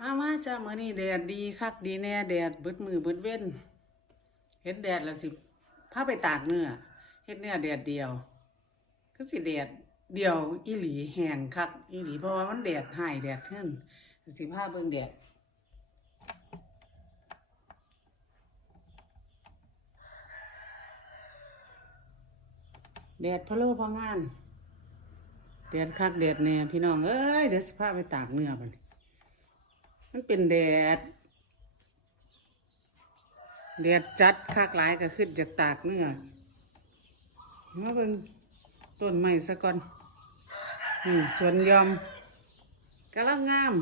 มามาจ้ามื้อนี้แดดดีคักดีแน่แดดเบิดมือเบิดเว้นเฮ็ดแดดละสิพาไปตากเนื้อเฮ็ดเนื้อแดดเดียวก็สิแดดเดียวอีหลีแห้งคักอีหลีเพราะว่ามันแดดหายแดดขึ้นสิพาเบิ่งแดดแดดพะโลพองานแดดคักแดดแน่พี่น้องเอ้ยเดี๋ยวสิพาไปตากเนื้อบัดนี้ มันเป็นแดด แดดจัดคักหลายก็ขึ้นจากตากเนื้อมาเบิ่งต้นไม้ซะก่อนนี่สวนยอมกำลังงาม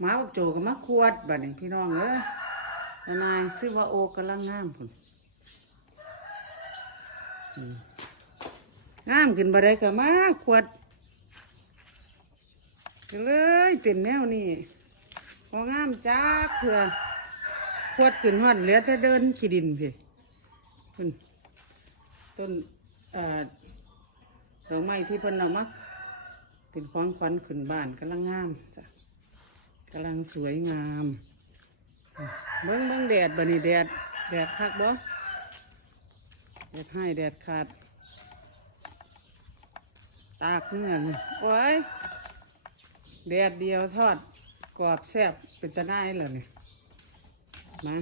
หมาบักโจก็มาขวดบัดนี้พี่น้องเอ้ยนายซื้อว่าโอกกำลังงามพุ่นอืมงามขึ้นบ่ได้ก็มาขวดก็เลยเป็นแนวนี้ พองามจ้าเพื่อพวดขึ้นหอดเหลือแต่เดินขี้ดินพี่ขึ้นต้นเอ่อดอกไม้ที่เพิ่นเอามาเป็นของขวัญขึ้นบ้านกำลังงามจ้ะกำลังสวยงามเบิ้งเบิ้งแดดบันนี้แดดแดดคักบ่แดดให้แดดขาด ตากเนื้อนโอ้ยแดดเดียวทอด กรอบแซ่บเป็นจะได้เลยนี่ยมา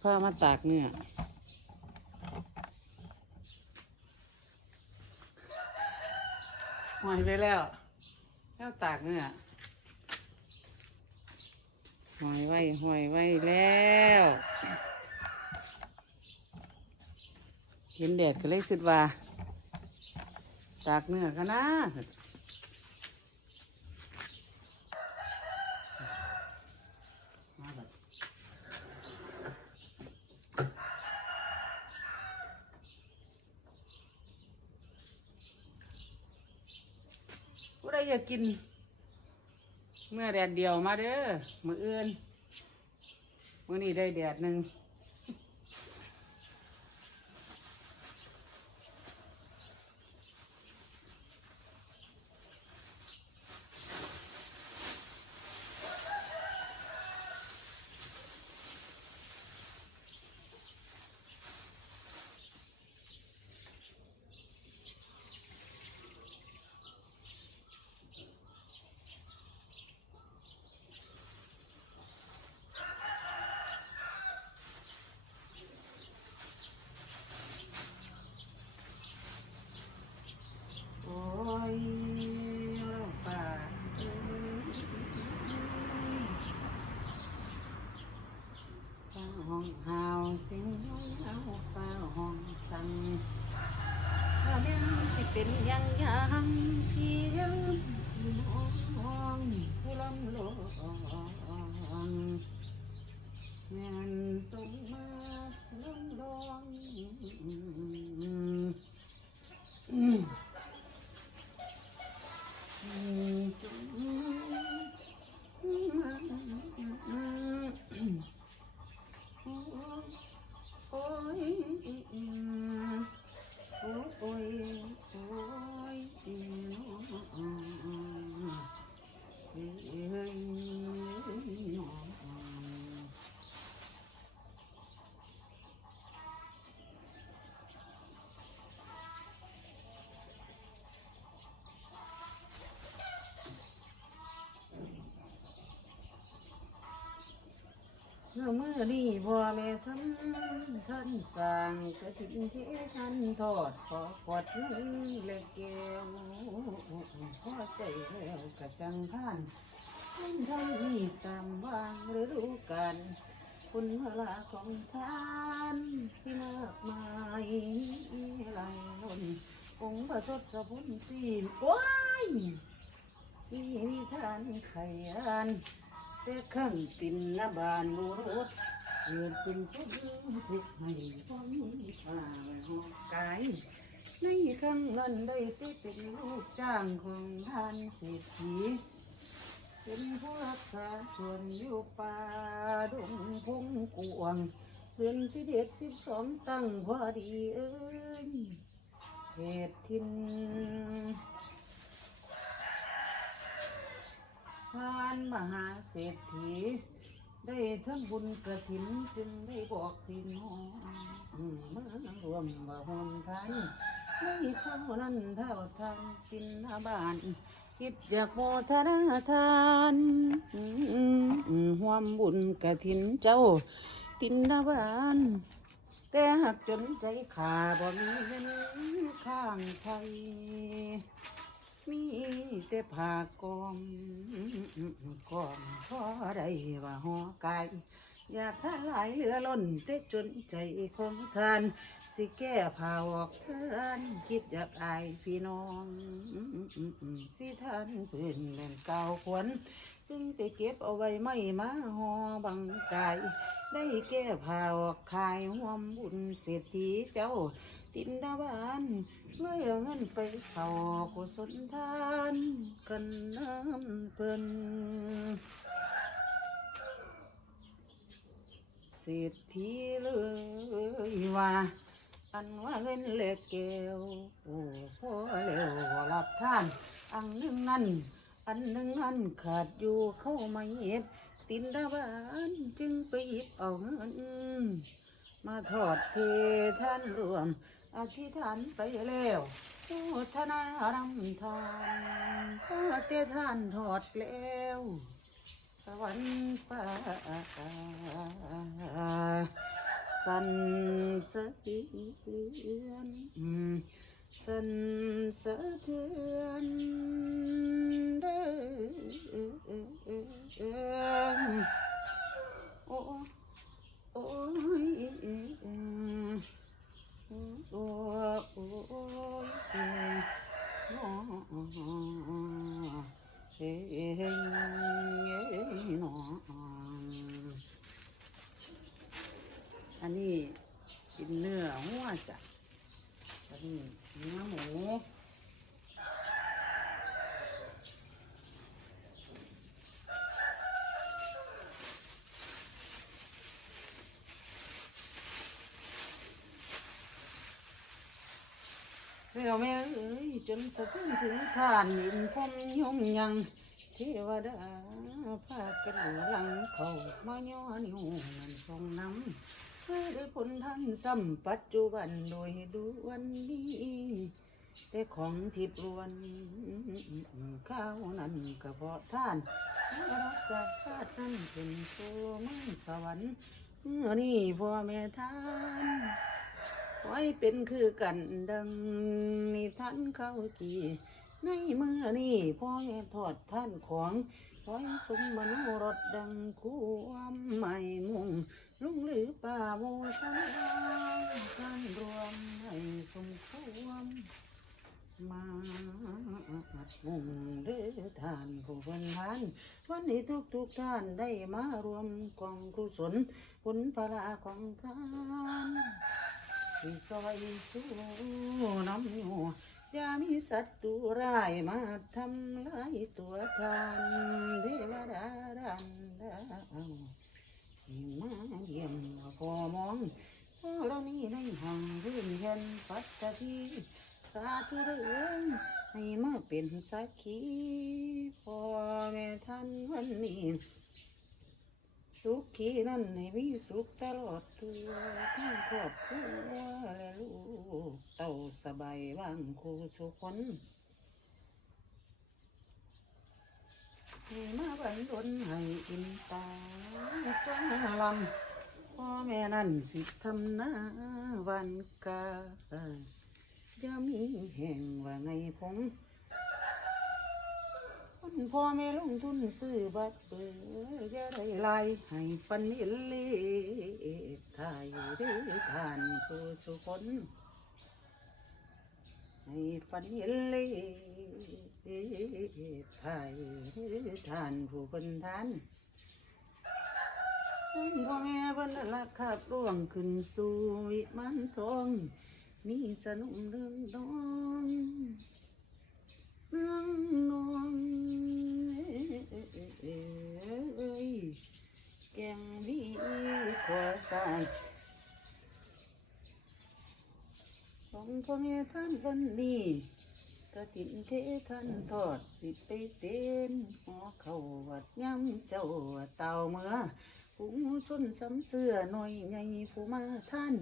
พามาตากเนื้อหอยไปแล้วแล้วตากเนื้อหอยไว้หอยไว้แล้วเห็นแดดก็เลยคิดว่า ตากเนื้อกันนะมาแบบ กิน เมื่อแดดเดียวมาเด้อมืออื่น มื่อนี้ได้แดดหนึ่ง โอ้ยป่าเอ้ยฟ้าห้องหาวเสียงน้อยเอาฟ้าห้องสั่งถ้าแม่นสิเป็นอยังยังพี่ยังน้องผู้ลำลองแม่นส่งมาลำลองอืม โอ้ยโอ้ยโอ้ยโอ้ย เมื่อมือนี่พ่แม่ทำท่านสั่งกระถิ่นเทท่านทอดขอกอดเล็กแก้วพ่อใจแล้วกระจังท่านท่านทำนี่ตามวางฤดูกาลคุณเวลาของท่านสิมากมายไหลล้นองค์พระทศพุนตีว้ายนี่ท่านขยัน แต่ข้างตินนบานบุรุษเกิดเป็นผู้ดึงทุกข์ให้พ้นผ่าไว้หอกกายในครั้งนั้นได้ที่เป็นลูกจ้างของท่านเศรษฐีเป็นผู้รักษาส่วนอยู่ป่าดงพงกวางเดือนสิเด็ดสิบสองตั้งพอดีเอ้ยเหตุทินานมหาเศรษฐี ได้ทั้งบุญกระถินจึงได้บอกพี่น้องอืมมารวมมาหนทานไม่เท่านั้นเท่าทานกินหน้าบ้านคิดอยากโมทนาทานอืมอืมห่วมบุญกระถินเจ้า ตินหน้าบ้านแต่หากจนใจขาบ่มีเงินข้างไทย มีแต่ผ้ากอมกอมพอได้ว่าหอไก่อยากทานหลายเหลือล้นแต่จนใจของท่านสิแก้ผ้าออกเทินคิดอยากอายพี่น้องสิท่านปืนเล่นเก่าขวัญซึ่งจะเก็บเอาไว้ไม่มาหอบังกายได้แก้ผ้าออกขายห่วมบุญเศรษฐีเจ้า ตินดาบ้านเลยเอาเงินไปเข้ากุศลทานกันน้ำเพิ่นเศรษฐีเลยว่าอันว่าเงินเล็กแก้วโอ้พ่อเร็วบ่รับท่าน อันหนึ่งนั้นอันหนึ่งนั้นขาดอยู่เข้ามาเย็บตินดาบ้านจึงไปหยิบเอาเงินมาทอดเทท่านรวม อธิษฐานไปแล้วโอทนารำทานพระเตท่านทอดแล้ว สวรรค์ฟ้าสันสะเทือนสันสะเทือนเด้อโอ้โอ้ย โอ้โอ้ยเอ้ยน้อเอ้ยเอ้ยน้ออันนี้กินเนื้อหัวจ้ะอันนี้เนื้อหมู แล้วแม่เอ้ยจนสะเทือนถึงทานยินพมยงยังเทวดาพากันหลังเขามาย่อนิ้วมันทรงน้ำเพื่อได้ผลทันซ้ำปัจจุบันโดยด่วนนี้แต่ของทิพย์ล้วนข้าวนั้นก็เพาะท่านรักจากชาตินั้นเป็นตัวเมืองสวรรค์เมื่อนี้พ่อแม่ท่าน ขอให้เป็นคือกันดังนิทานเข้าจีในเมื่อนี้พ่อแม่ทอดท่านของขอให้สมมโนรถดังความไม่มุ่งลุงหรือป่าโมทันท่านรวมให้สมควรมามุ่งเด้อท่านผู้เป็นทาน วันนี้ทุกทุกๆท่านได้มารวมกองกุศลผลพละของท่าน ที่ซอยสู้น้ำอยู่อย่ามีศัตรูร้ายมาทำลายตัวทานเทวดาดันดาวที่มาเยี่ยมพอมองพอเรานี่ในห้องรื่นเห็นปัตตทีสาธุเรื่องให้มาเป็นสักขีพ่อแม่ท่านวันนี้ สุขีนั่นให้มีสุขตลอดตัวทั้งครอบครัวและลูกเต่าสบายบ้านครูสุขคนให้มาบันดลให้อินตาจ้าลำพ่อแม่นั่นสิทำหน้าวันกาจะมีแห่งว่าไงผม คนพ่อแม่ลงทุนซื้อบัตรเบื่อจะได้ไล่ให้ปันนิลเลทายเด้อทานผู้สุคนให้ปันนิลเลทายเด้อทานผู้เป็นทานพ่อแม่บรรลักขับร่วงขึ้นสู่วิมานทอง มีสนุมเรื่องน้อง เรื่องนองเอ้ยแกงดีขวาสายของพ่อแม่ท่านวันนี้กระถินเททันทอดสิไปเต้นหอเขาวัดย้ำเจ้าเต่าเมื่อผู้ส้นสำเสือหน่อยใหญ่ผู้มาท่าน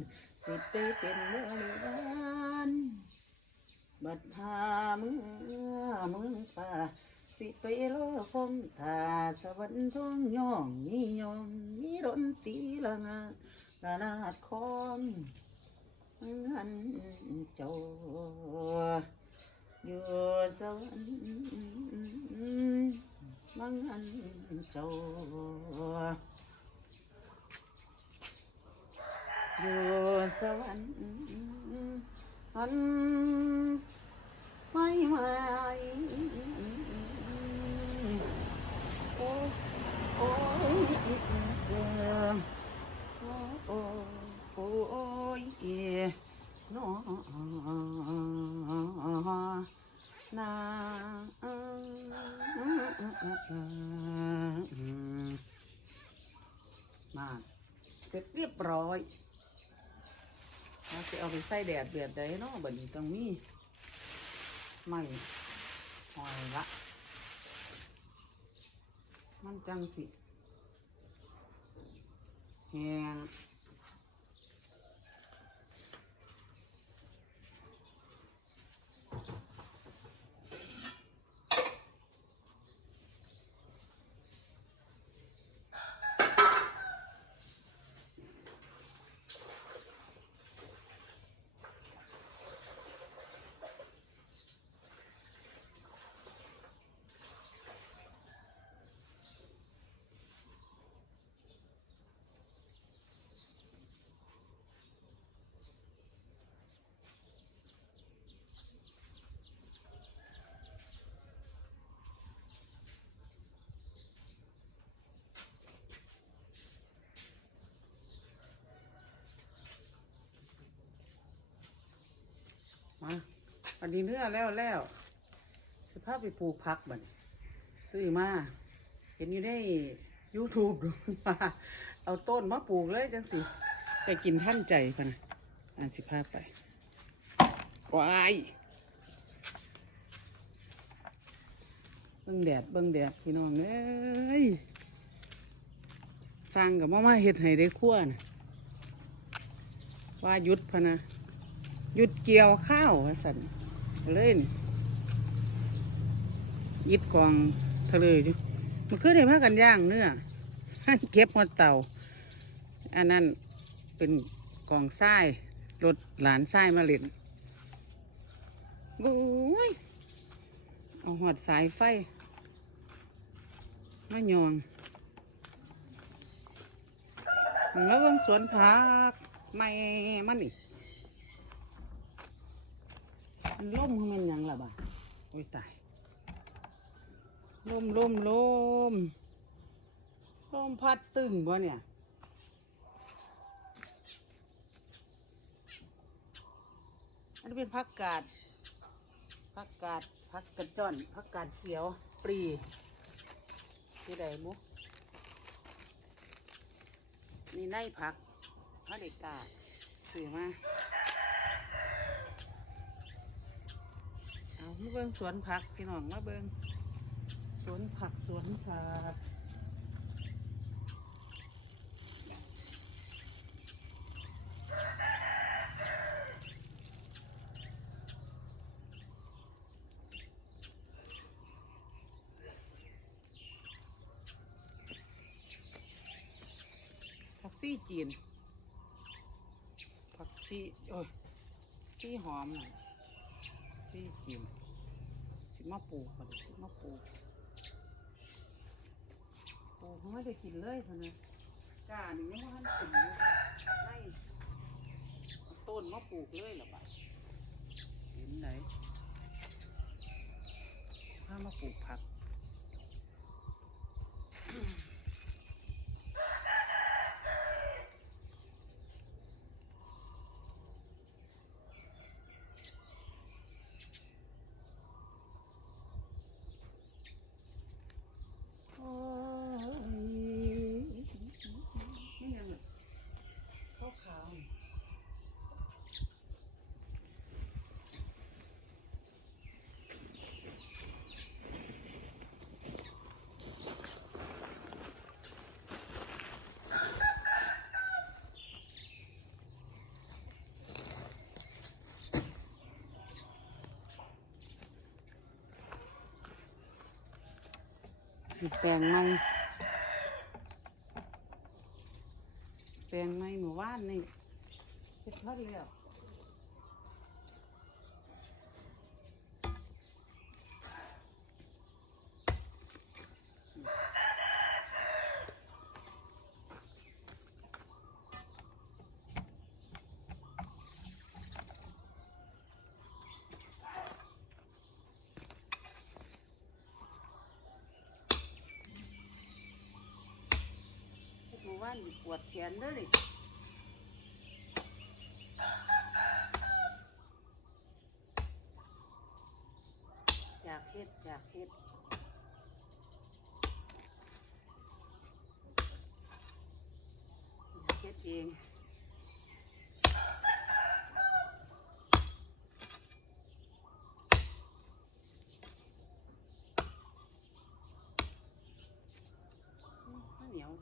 สิไปเป็นบริวาร บัดหามือมือป่าสิไปรอคงทาสวรรค์ท้องย่องมีย่องมีดนตรีละนาละนาดคองหันเจ้าอยู่สวรรค์มังหันเจ้าอยู่สวรรค์อัน ไม่ไม่โอ้โอ้ยเอ่อโอ้โอ้โอ้ยน้อนามาเสร็จเรียบร้อยเราจะเอาไปใส่แดดเดือดได้เนาะบัดนี้ต้องมี ไม่หอยละ มันจังสิแหง อันนี้เนื้อแล้วแล้วสภาพไปปลูกผักบัดนี้ซื้อมาเห็นอยู่ใน YouTube ดูมาเอาต้นมาปลูกเลยจังสิไปกินท่านใจพะนะอ่านสิภาพไปวายเบิ่งแดดเบิ่งแดดพี่น้องเอ้ยสร้างกับมามาเฮ็ดให้ได้ขั้วนะว่าหยุดพะนะหยุดเกี่ยวข้าวสัน เล่นยิดกองทะเลอยู่มันคือได้พากันย่างเนื้อเก็บมาเต่า อันนั้นเป็นกองทรายรถหลานทรายมาเล่นโอ้ยเอาหอดสายไฟมายองแล้วเบิ่งสวนผักไม่มันนี่ มันล่มคือมันหยังล่ะบ่าโอ้ยตายล่มล่มล่มล่มพัดตึงบ่เนี่ยอันนี้เป็นผักกาดผักกาดผักกระจ่อนผักกาดเขียวปรีที่ใดมุนี่ในผักพระเด็กกาซื้อมา เอามาเบิ้งสวนผักพี่น้องมาเบิ้งสวนผักสวนผักผักซี่จีนผักชีโอ้ยชีหอมน่ะ ชีจีนสิมาปลูกก่อนสิมาปลูกปลูกไม่ได้กินเลยเท่านั้นกล้านี่ยังไม่ทันกินอยู่ไม่ต้นมาปลูกเลยหรอบ่ายเห็นไหนถ้ามาปลูกผัก โอ้ยไม่ยังเลยข้าวขาวนี่ แปลงไม้แปลงไม้หมู่บ้านนี่เจ็ดพอดีแล้ว ปวดแขนด้อนี่อยากเฮ็ดอยากเฮ็ดอยากเฮ็ดเองอืมข้าวเหนียว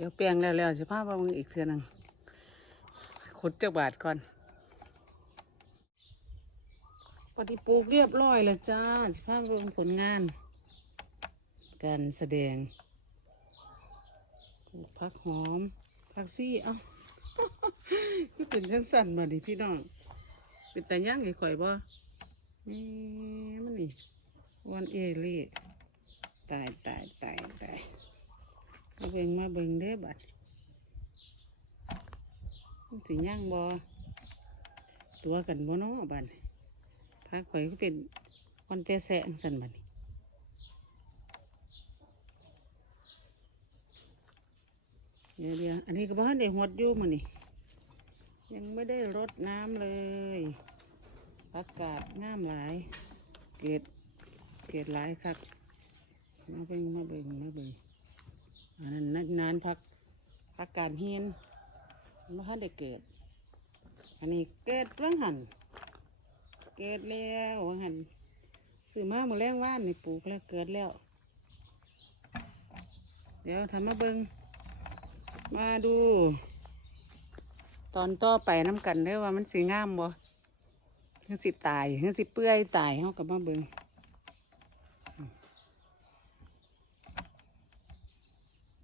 เดี๋ยวเปลงแล้วแล้วสิพาไปเบิ่งอีกเทื่อนึงขุดจักบาทก่อนปฏิปลูกเรียบร้อยแล้วจ้าสิพาไปเบิ่งผลงาน การแสดงปลูกผักหอมผักซี่เอ้าคือเป็นชั้นสั่นมาดิพี่น้อง เป็นแต่ย่างไอ้ข่อยบ่นี่มันนี่วันเอลี่ตายตายตายตาย มาเบิ่งมาเบิ่งเด้อบัดมันสิย่างบ่ตัวกันบ่เนาะบัดพาข่อยก็เป็นวันแต่แสงสันบัดนี้เดี๋ยวเดี๋ยวอันนี้ก็บ่ทันได้หดอยู่มื้อนี่ยังไม่ได้รดน้ำเลยอากาศงามหลาย เกตเกตหลายคักมาเบิ่งมาเบิ่งมาเบิ่ง อันนั้นนานพักพักการเฮียนไม่ทันได้เกิด อันนี้เกิดว่างหันเกิดแล้วว่างหันซื้อมาหมดแรงว่านนี่ปลูกแล้วเกิดแล้ว เดี๋ยวทำมาเบิงมาดู ตอนต่อไปน้ำกันเด้อว่ามันสีงามบ่มันสิตายมันสิเปื่อยตายเขากับมาเบิง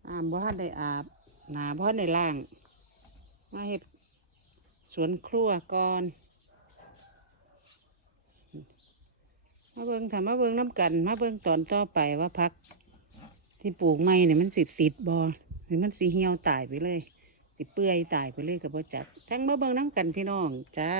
อาบบ่ทันได้อาบหนาบ่ทันได้ล้าง มาเฮ็ดสวนครัวก่อนมาเบิงถามมาเบิงน้ำกัน มาเบิงตอนต่อไปว่าพัก ที่ปลูกไม้เนี่ยมันสิติดบ่หรือมันสิเหี่ยวตายไปเลย สิเปื่อยตายไปเลยกับบ่จัดทั้งมาเบิงน้ำกันพี่น้องจ้า